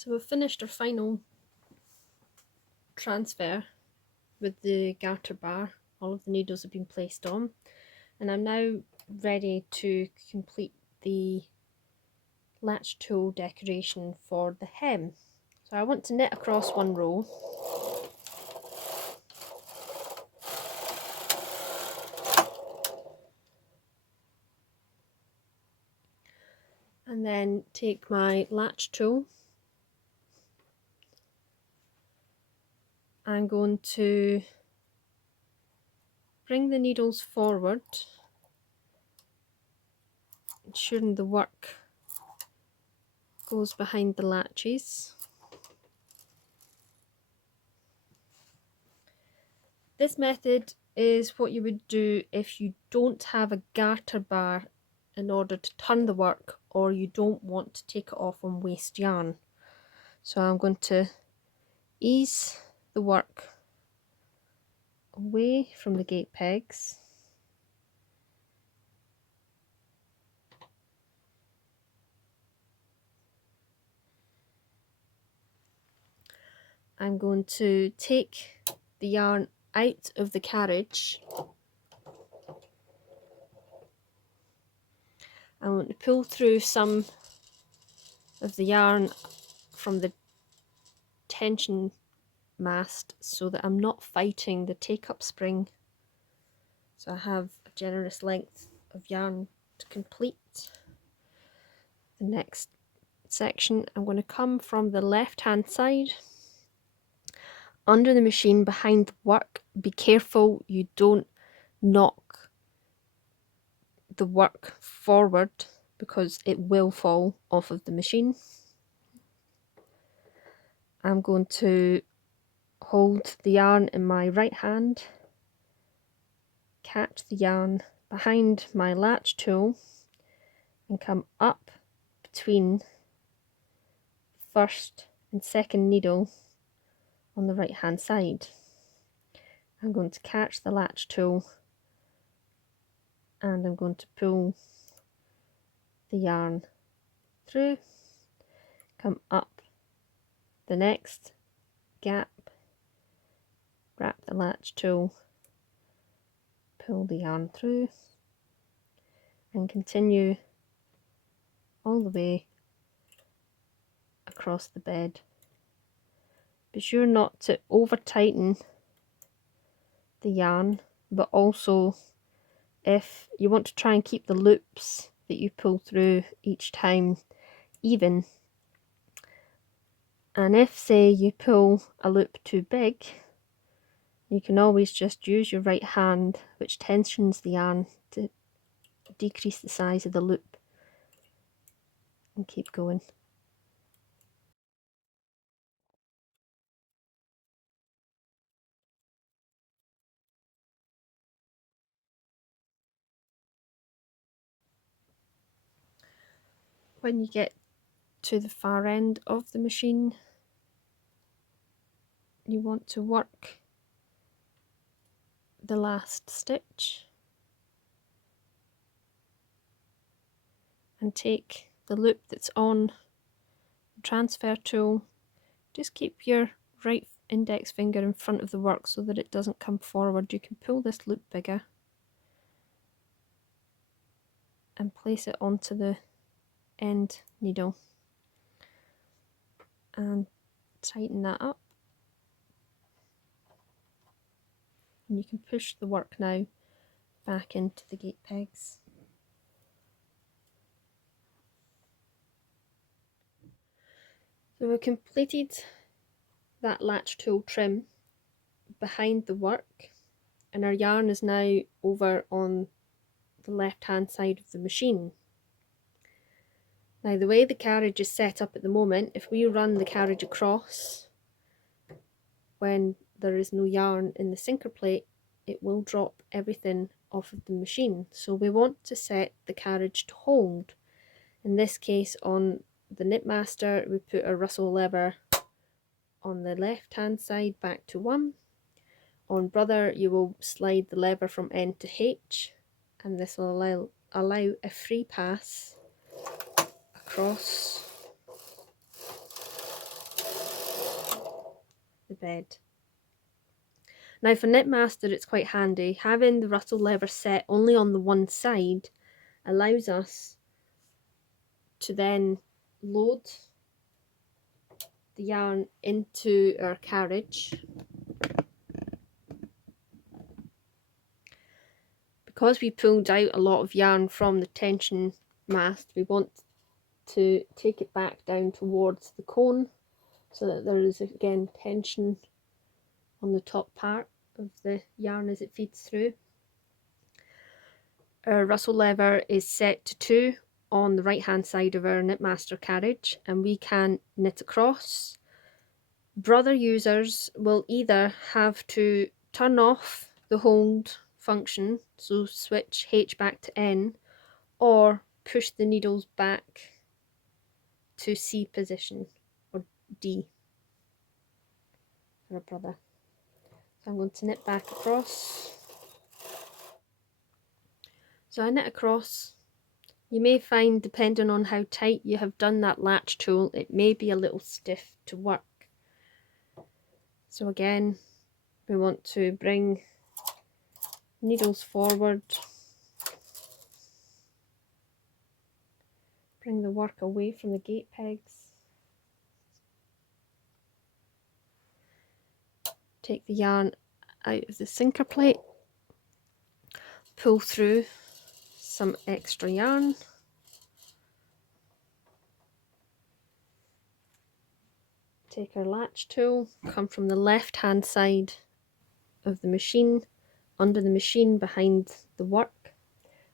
So we've finished our final transfer with the garter bar. All of the needles have been placed on, and I'm now ready to complete the latch tool decoration for the hem. So I want to knit across one row, and then take my latch tool. I'm going to bring the needles forward, ensuring the work goes behind the latches. This method is what you would do if you don't have a garter bar in order to turn the work, or you don't want to take it off and waste yarn. So I'm going to ease the work away from the gate pegs. I'm going to take the yarn out of the carriage. I'm going to pull through some of the yarn from the tension mast so that I'm not fighting the take-up spring. So I have a generous length of yarn to complete the next section. I'm going to come from the left hand side under the machine behind the work. Be careful you don't knock the work forward because it will fall off of the machine. I'm going to hold the yarn in my right hand, catch the yarn behind my latch tool and come up between first and second needle on the right hand side. I'm going to catch the latch tool and I'm going to pull the yarn through, come up the next gap, wrap the latch tool, pull the yarn through and continue all the way across the bed. Be sure not to over tighten the yarn, but also if you want to try and keep the loops that you pull through each time even, and if say you pull a loop too big, you can always just use your right hand, which tensions the yarn, to decrease the size of the loop and keep going. When you get to the far end of the machine, you want to work the last stitch and take the loop that's on the transfer tool. Just keep your right index finger in front of the work so that it doesn't come forward. You can pull this loop bigger and place it onto the end needle and tighten that up, and you can push the work now back into the gate pegs. So we've completed that latch tool trim behind the work, and our yarn is now over on the left hand side of the machine. Now the way the carriage is set up at the moment, if we run the carriage across when there is no yarn in the sinker plate, it will drop everything off of the machine. So we want to set the carriage to hold. In this case, on the Knitmaster, we put a Russell lever on the left hand side back to 1. On Brother, you will slide the lever from N to H, and this will allow a free pass across the bed. Now for Knitmaster it's quite handy. Having the rustle lever set only on the one side allows us to then load the yarn into our carriage. Because we pulled out a lot of yarn from the tension mast, we want to take it back down towards the cone so that there is again tension on the top part of the yarn as it feeds through. Our rustle lever is set to 2 on the right hand side of our Knitmaster carriage, and we can knit across. Brother users will either have to turn off the hold function, so switch H back to N, or push the needles back to C position, or D for a brother. So I'm going to knit back across. So I knit across. You may find, depending on how tight you have done that latch tool, it may be a little stiff to work. So again, we want to bring needles forward, bring the work away from the gate pegs, take the yarn out of the sinker plate, pull through some extra yarn, take our latch tool, come from the left hand side of the machine, under the machine behind the work.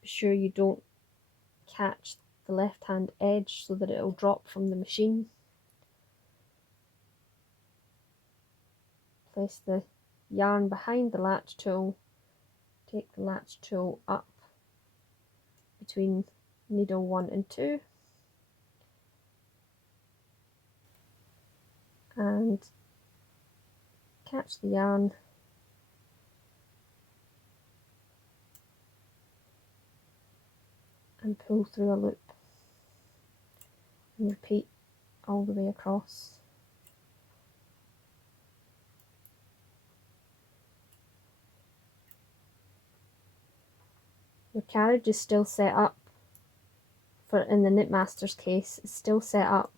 Be sure you don't catch the left hand edge so that it will drop from the machine. Place the yarn behind the latch tool, take the latch tool up between needle 1 and 2, and catch the yarn and pull through a loop, and repeat all the way across. Your carriage is still set up, for in the Knitmaster's case, it's still set up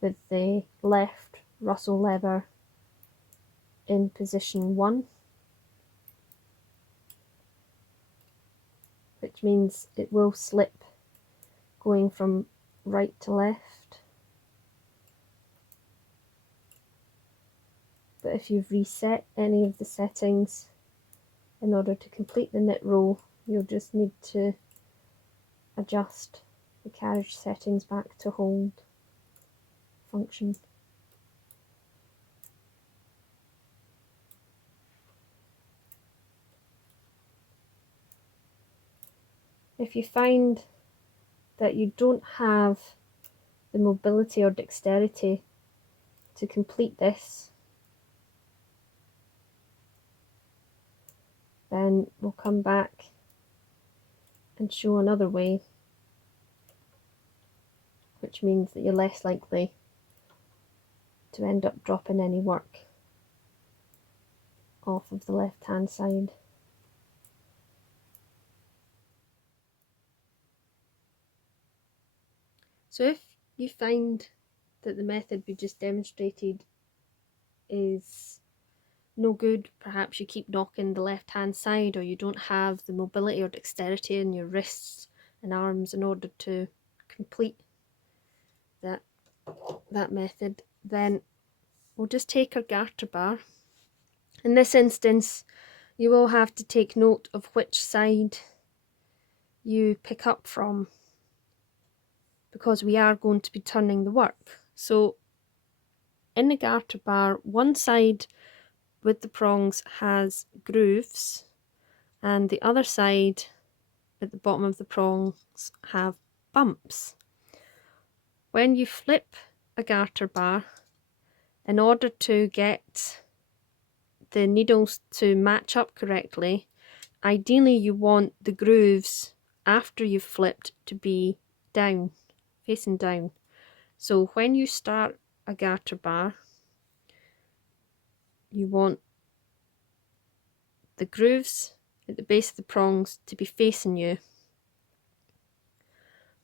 with the left rustle lever in position 1, which means it will slip going from right to left. But if you've reset any of the settings in order to complete the knit row, you'll just need to adjust the carriage settings back to hold function. If you find that you don't have the mobility or dexterity to complete this, then we'll come back and show another way, which means that you're less likely to end up dropping any work off of the left hand side. So if you find that the method we just demonstrated is no good, perhaps you keep knocking the left hand side, or you don't have the mobility or dexterity in your wrists and arms in order to complete that method, then we'll just take our garter bar. In this instance, you will have to take note of which side you pick up from, because we are going to be turning the work. So in the garter bar, one side with the prongs has grooves, and the other side at the bottom of the prongs have bumps. When you flip a garter bar, in order to get the needles to match up correctly, ideally you want the grooves after you've flipped to be down, facing down. So when you start a garter bar, you want the grooves at the base of the prongs to be facing you.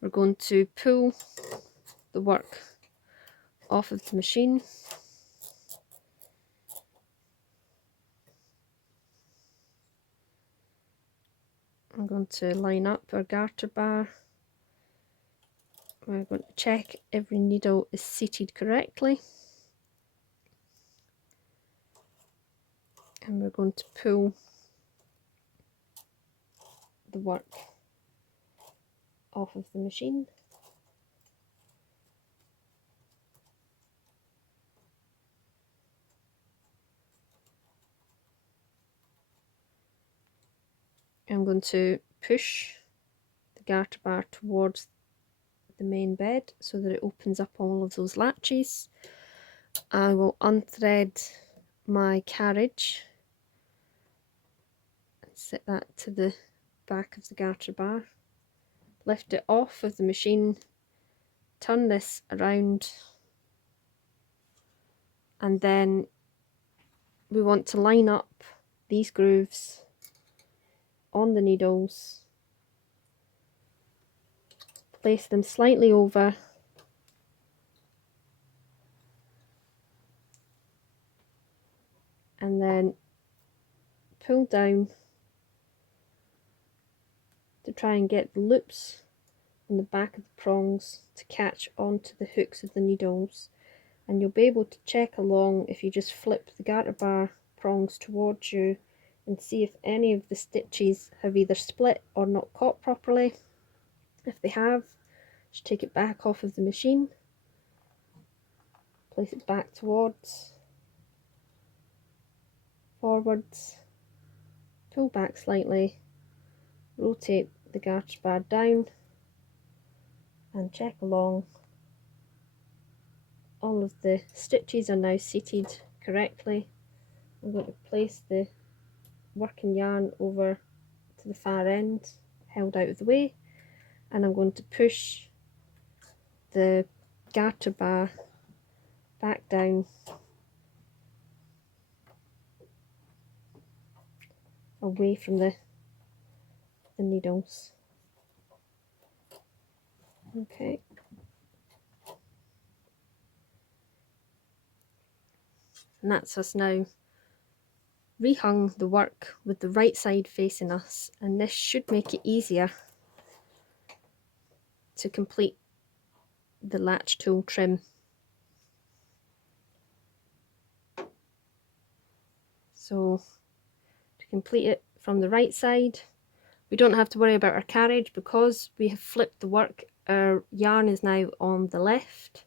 We're going to pull the work off of the machine. I'm going to line up our garter bar. We're going to check every needle is seated correctly. And we're going to pull the work off of the machine. I'm going to push the garter bar towards the main bed so that it opens up all of those latches. I will unthread my carriage and set that to the back of the garter bar. Lift it off of the machine, turn this around, and then we want to line up these grooves on the needles, place them slightly over, and then pull down to try and get the loops on the back of the prongs to catch onto the hooks of the needles. And you'll be able to check along if you just flip the garter bar prongs towards you and see if any of the stitches have either split or not caught properly. If they have, just take it back off of the machine, place it back towards, forwards, pull back slightly, rotate the garter bar down and check along. All of the stitches are now seated correctly. I'm going to place the working yarn over to the far end, held out of the way, and I'm going to push the garter bar back down away from the needles. Okay. And that's us now rehung the work with the right side facing us, and this should make it easier to complete the latch tool trim. So to complete it from the right side, we don't have to worry about our carriage because we have flipped the work. Our yarn is now on the left.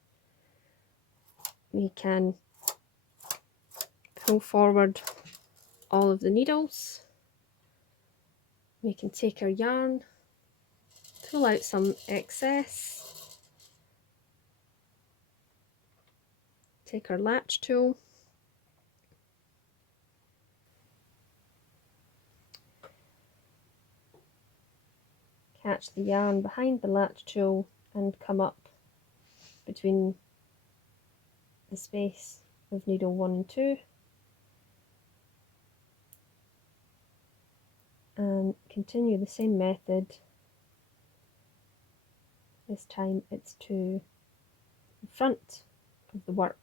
We can pull forward all of the needles. We can take our yarn, pull out some excess, take our latch tool, catch the yarn behind the latch tool and come up between the space of needle 1 and 2, and continue the same method. This time it's to the front of the work.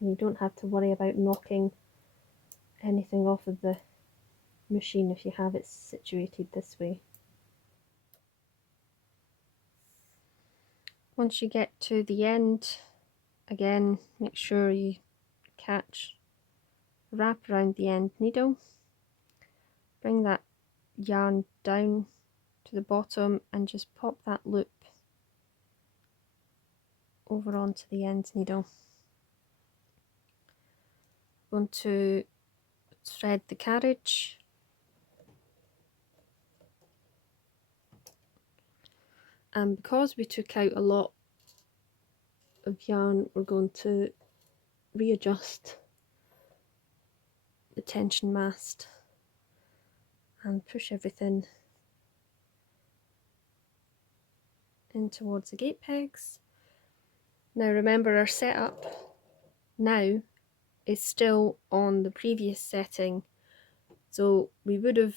And you don't have to worry about knocking anything off of the machine if you have it situated this way. Once you get to the end, again, make sure you wrap around the end needle, bring that yarn down to the bottom and just pop that loop over onto the end needle. I'm going to thread the carriage, and because we took out a lot of yarn, we're going to readjust the tension mast and push everything in towards the gate pegs. Now remember, our setup now is still on the previous setting, so we would have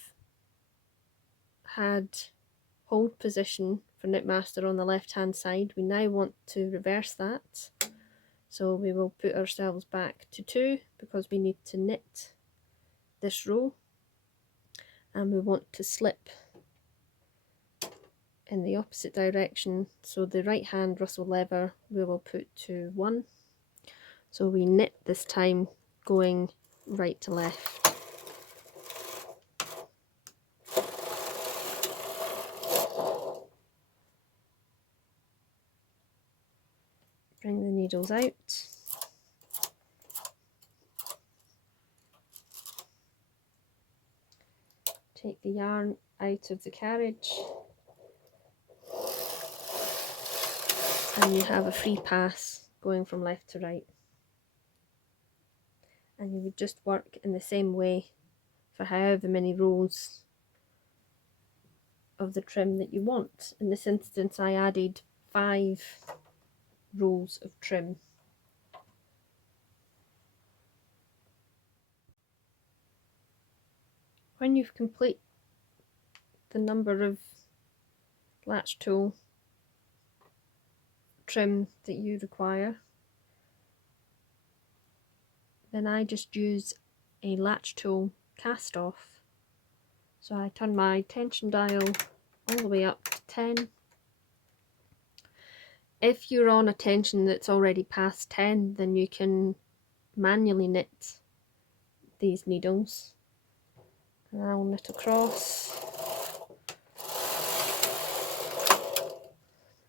had hold position for Knitmaster on the left hand side. We now want to reverse that, so we will put ourselves back to 2 because we need to knit this row, and we want to slip in the opposite direction, so the right hand rustle lever we will put to 1, so we knit this time going right to left. Bring the needles out. Take the yarn out of the carriage, and you have a free pass going from left to right. And you would just work in the same way for however many rows of the trim that you want. In this instance I added 5 rows of trim. When you've complete the number of latch tool trim that you require, then I just use a latch tool cast off. So I turn my tension dial all the way up to 10. If you're on a tension that's already past 10, then you can manually knit these needles. And I'll knit across.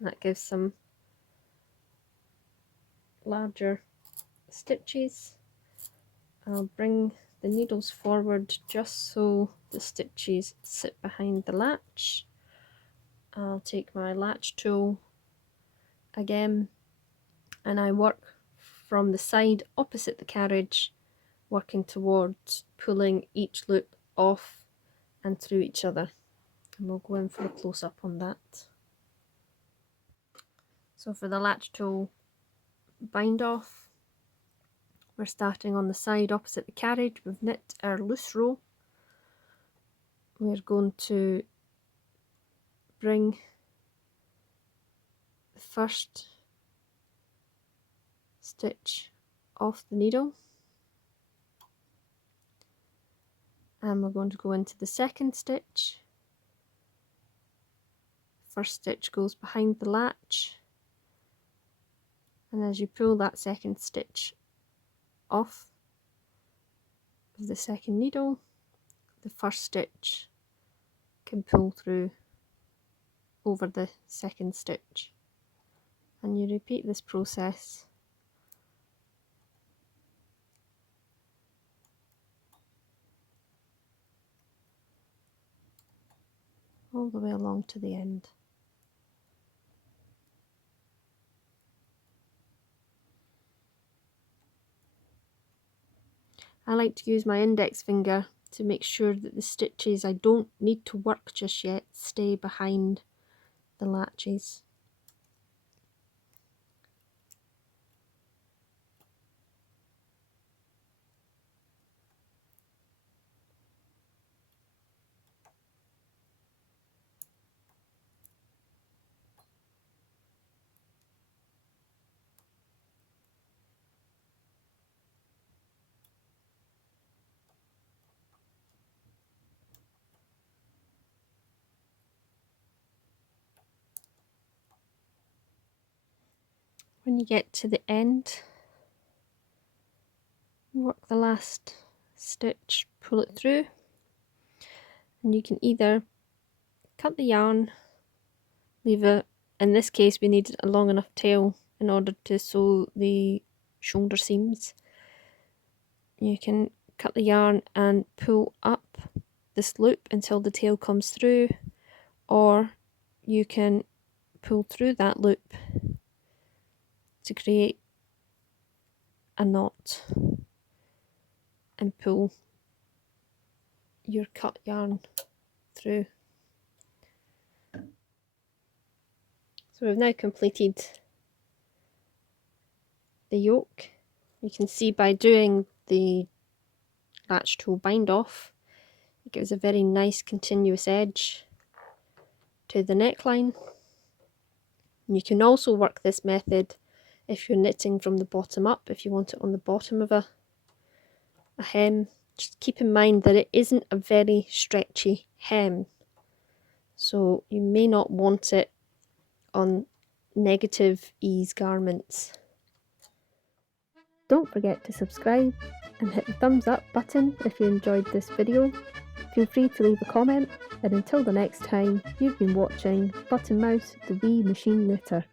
That gives some larger stitches. I'll bring the needles forward just so the stitches sit behind the latch. I'll take my latch tool again, and I work from the side opposite the carriage, working towards pulling each loop off and through each other. And we'll go in for a close-up on that. So for the latch tool bind off, we're starting on the side opposite the carriage. We've knit our loose row. We're going to bring the first stitch off the needle, and we're going to go into the second stitch. First stitch goes behind the latch, and as you pull that second stitch off of the second needle, the first stitch can pull through over the second stitch, and you repeat this process all the way along to the end. I like to use my index finger to make sure that the stitches I don't need to work just yet stay behind the latches. When you get to the end, work the last stitch, pull it through, and you can either cut the yarn, leave it, in this case we needed a long enough tail in order to sew the shoulder seams. You can cut the yarn and pull up this loop until the tail comes through, or you can pull through that loop to create a knot and pull your cut yarn through. So we've now completed the yoke. You can see by doing the latch tool bind off, it gives a very nice continuous edge to the neckline. You can also work this method if you're knitting from the bottom up, if you want it on the bottom of a hem. Just keep in mind that it isn't a very stretchy hem, so you may not want it on negative ease garments. Don't forget to subscribe and hit the thumbs up button if you enjoyed this video. Feel free to leave a comment, and until the next time, you've been watching Button Mouse the Wee Machine Knitter.